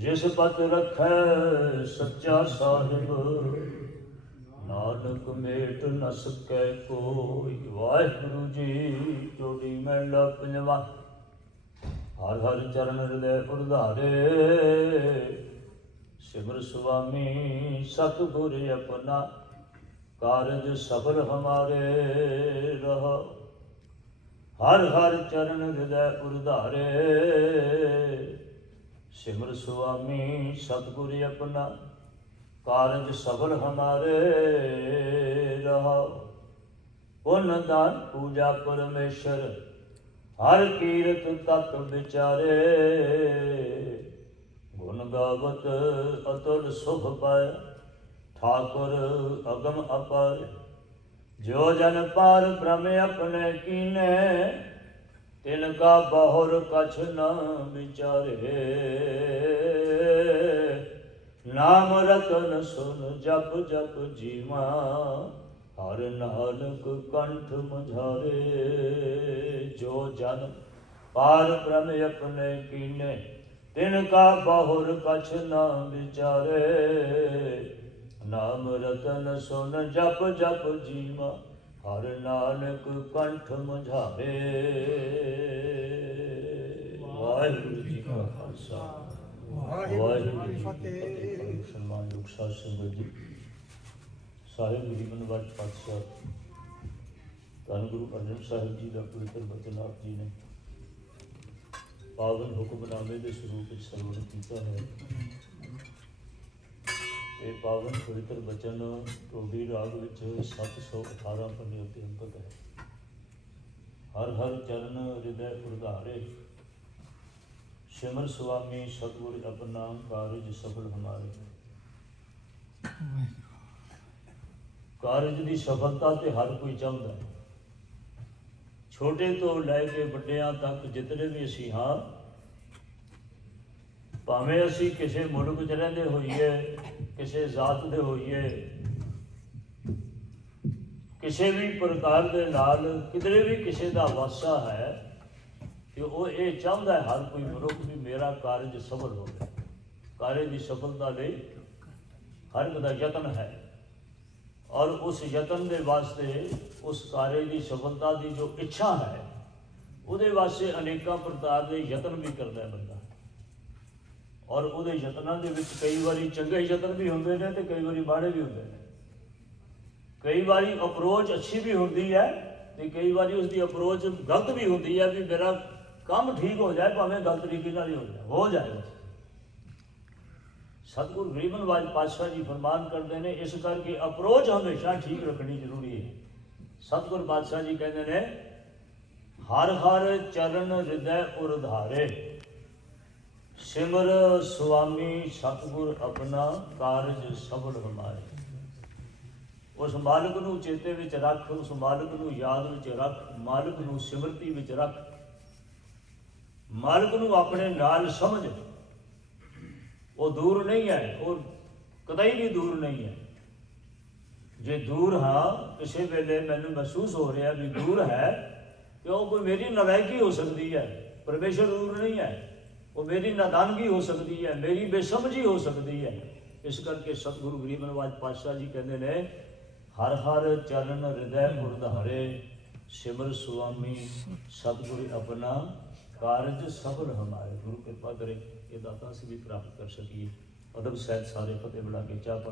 ਜਿਸ ਪਤ ਰਖੈ ਸੱਚਾ ਸਾਹਿਬ, ਨਾਨਕ ਮੇਟ ਨ ਸਕੈ ਕੋਈ, ਵਾਹਿਗੁਰੂ ਜੀ ਟੋੜੀ ਮਹਿਲਾ ਪੰਜਵਾ। ਹਰ ਹਰ ਚਰਨ ਹਿਰਦੈ ਉਰਧਾਰੇ ਸਿਮਰ ਸੁਆਮੀ ਸਤਿਗੁਰ ਆਪਣਾ, ਕਾਰਜ ਸਫਲ ਹਮਾਰੇ ਰਹ। ਹਰ ਹਰ ਚਰਨ ਹਿਰਦੈ ਉਰਧਾਰੇ ਸਿਮਰ ਸੁਆਮੀ ਸਤਿਗੁਰ ਆਪਣਾ ਕਾਰਜ ਸਫਲ ਹਮਾਰੇ ਰਹਾ। ਪੁੰਨ ਦਾਨ ਪੂਜਾ ਪਰਮੇਸ਼ਰ, ਹਰ ਕੀਰਤ ਤਤ ਵਿਚਾਰੇ। ਗੁਣ ਗਾਵਤ ਅਤੁਲ ਸੁਖ ਪਾਇ ਠਾਕੁਰ ਅਗਮ ਅਪਾਰ ਜੋ ਜਨ ਪਾਰ ਬ੍ਰਹਮ ਆਪਣੇ ਕੀਨੇ ਤਿਨ ਕਾ ਬਹੁਰ ਕਛ ਨਾ ਵਿਚਾਰੇ। ਨਾਮ ਰਤਨ ਸੁਨ ਜਪ ਜਪ ਜੀਵਾ, ਹਰ ਨਾਨਕ ਕੰਠ ਮਝਾਰੇ। ਜੋ ਜਨ ਪਾਰ ਬ੍ਰਹਮ ਆਪਣੇ ਕੀਨੇ ਤਿਨ ਕਾ ਬਹੁਰ ਕਛ ਨਾ ਵਿਚਾਰੇ। ਨਾਮ ਰਤਨ ਸੁਨ ਜਪ ਜਪ ਜੀਵਾ ਹਰ ਨਾਨਕ ਕੰਠ ਮਝਾਰੇ ਵਾਹਿਗੁਰੂ ਜੀ ਕਾ ਖਾਲਸਾ। ਵਾਹਿਗੁਰੂ ਜੀ ਕੀ ਫਤਿਹ। ਸਨਮਾਨਯੋਗ ਸਾਧ ਸੰਗਤ ਜੀ। ਸਾਹਿਬ ਗਰੀਬਨ ਵਾਜ ਪਾਤਸ਼ਾਹ, ਧੰਨ ਗੁਰੂ ਅਰਜਨ ਸਾਹਿਬ ਜੀ ਦਾ ਪਵਿੱਤਰ ਬਚਨ ਆਪ ਜੀ ਨੇ ਪਾਵਨ ਹੁਕਮਨਾਮੇ ਦੇ ਸਰੂਪ ਵਿੱਚ ਸਰਵਣ ਕੀਤਾ ਹੈ। ਇਹ ਪਾਵਨ ਪਵਿੱਤਰ ਬਚਨ ਟੋਡੀ ਰਾਗ ਵਿੱਚ 718 ਪੰਨੇ ਉੱਤੇ ਅੰਕਿਤ ਹੈ। ਹਰ ਹਰ ਚਰਨ ਹਿਰਦੈ ਉਰਧਾਰੇ, ਸਿਮਰ ਸੁਆਮੀ ਸਤਿਗੁਰ ਆਪਣਾ ਕਾਰਜ ਸਫਲ ਹਮਾਰੇ। ਕਾਰਜ ਦੀ ਸਫਲਤਾ ਤੇ ਹਰ ਕੋਈ ਚਾਹੁੰਦਾ ਹੈ। ਛੋਟੇ ਤੋਂ ਲੈ ਕੇ ਵੱਡਿਆਂ ਤੱਕ ਜਿਤਨੇ ਵੀ ਅਸੀਂ ਹਾਂ, ਭਾਵੇਂ ਅਸੀਂ ਕਿਸੇ ਮੁਲਕ 'ਚ ਰਹਿੰਦੇ ਹੋਈਏ ਕਿਸੇ ਜ਼ਾਤ ਦੇ ਹੋਈਏ, ਕਿਸੇ ਵੀ ਪ੍ਰਕਾਰ ਦੇ ਨਾਲ ਕਿਧਰੇ ਵੀ ਕਿਸੇ ਦਾ ਵਾਸਾ ਹੈ ਕਿ ਉਹ ਇਹ ਚਾਹੁੰਦਾ ਹੈ ਹਰ ਕੋਈ ਮਨੁੱਖ ਵੀ ਮੇਰਾ ਕਾਰਜ ਸਫਲ ਹੋਵੇ। ਕਾਰਜ ਦੀ ਸਫਲਤਾ ਲਈ ਹਰ ਇੱਕ ਦਾ ਯਤਨ ਹੈ। ਔਰ ਉਸ ਯਤਨ ਦੇ ਵਾਸਤੇ, ਉਸ ਕਾਰਜ ਦੀ ਸਫਲਤਾ ਦੀ ਜੋ ਇੱਛਾ ਹੈ, ਉਹਦੇ ਵਾਸਤੇ ਅਨੇਕਾਂ ਪ੍ਰਕਾਰ ਦੇ ਯਤਨ ਵੀ ਕਰਦਾ ਹੈ ਬੰਦਾ। ਔਰ ਉਹਦੇ ਯਤਨਾਂ ਦੇ ਵਿੱਚ ਕਈ ਵਾਰੀ ਚੰਗੇ ਯਤਨ ਵੀ ਹੁੰਦੇ ਨੇ ਤੇ ਕਈ ਵਾਰੀ ਮਾੜੇ ਵੀ ਹੁੰਦੇ ਨੇ। ਕਈ ਵਾਰੀ ਅਪਰੋਚ ਅੱਛੀ ਵੀ ਹੁੰਦੀ ਹੈ ਤੇ ਕਈ ਵਾਰੀ ਉਸ ਦੀ ਅਪਰੋਚ ਗਲਤ ਵੀ ਹੁੰਦੀ ਹੈ ਵੀ ਮੇਰਾ ਕੰਮ ਠੀਕ ਹੋ ਜਾਏ, ਭਾਵੇਂ ਗਲਤ ਤਰੀਕੇ ਨਾਲ ਹੀ ਹੋ ਜਾਏ ਹੋ ਜਾਏ ਬਸ। ਸਤਿਗੁਰ ਗਰੀਬਨਵਾਜ ਪਾਤਸ਼ਾਹ ਜੀ ਫਰਮਾਨ ਕਰਦੇ ਨੇ, ਇਸ ਕਰਕੇ ਅਪਰੋਚ ਹਮੇਸ਼ਾ ਠੀਕ ਰੱਖਣੀ ਜ਼ਰੂਰੀ ਹੈ। ਸਤਿਗੁਰ ਪਾਤਸ਼ਾਹ ਜੀ ਕਹਿੰਦੇ ਨੇ, ਹਰ ਹਰ ਚਰਨ ਹਿਰਦੈ ਉਰਧਾਰੇ ਸਿਮਰ ਸੁਆਮੀ ਸਤਿਗੁਰ ਆਪਣਾ ਕਾਰਜ ਸਫਲ ਹਮਾਰੇ ਉਸ ਮਾਲਕ ਨੂੰ ਚੇਤੇ ਵਿੱਚ ਰੱਖ, ਉਸ ਮਾਲਕ ਨੂੰ ਯਾਦ ਵਿੱਚ ਰੱਖ, ਮਾਲਕ ਨੂੰ ਸਿਮਰਤੀ ਵਿੱਚ ਰੱਖ। ਮਾਲਕ ਨੂੰ ਆਪਣੇ ਨਾਲ ਸਮਝ। ਉਹ ਦੂਰ ਨਹੀਂ ਹੈ, ਉਹ ਕਦੇ ਵੀ ਦੂਰ ਨਹੀਂ ਹੈ। ਜੇ ਦੂਰ ਹਾਂ, ਕਿਸੇ ਵੇਲੇ ਮੈਨੂੰ ਮਹਿਸੂਸ ਹੋ ਰਿਹਾ ਵੀ ਦੂਰ ਹੈ ਕਿ ਉਹ ਕੋਈ ਮੇਰੀ ਨਲਾਇਕੀ ਹੋ ਸਕਦੀ ਹੈ। ਪਰਮੇਸ਼ਰ ਦੂਰ ਨਹੀਂ ਹੈ। ਉਹ ਮੇਰੀ ਨਾਦਾਨਗੀ ਹੋ ਸਕਦੀ ਹੈ, ਮੇਰੀ ਬੇਸਮਝੀ ਹੋ ਸਕਦੀ ਹੈ। ਇਸ ਕਰਕੇ ਸਤਿਗੁਰੂ ਗਰੀਬ ਨਵਾਜ ਪਾਤਸ਼ਾਹ ਜੀ ਕਹਿੰਦੇ ਨੇ, ਹਰ ਹਰ ਚਰਨ ਹਿਰਦੈ ਉਰਧਾਰੇ ਸਿਮਰ ਸੁਆਮੀ, ਸਤਿਗੁਰੂ ਆਪਣਾ ਕਾਰਜ ਸਫਲ ਹਮਾਰੇ। ਗੁਰੂ ਕਿਰਪਾ ਕਰੇ ਇਹ ਦਾਤਾ ਅਸੀਂ ਵੀ ਪ੍ਰਾਪਤ ਕਰ ਸਕੀਏ। ਅਦਬ ਸਹਿਤ ਸਾਰੇ ਫਤਿਹ ਬਣਾ ਕੇ ਚਾਹ ਪਾਣੀ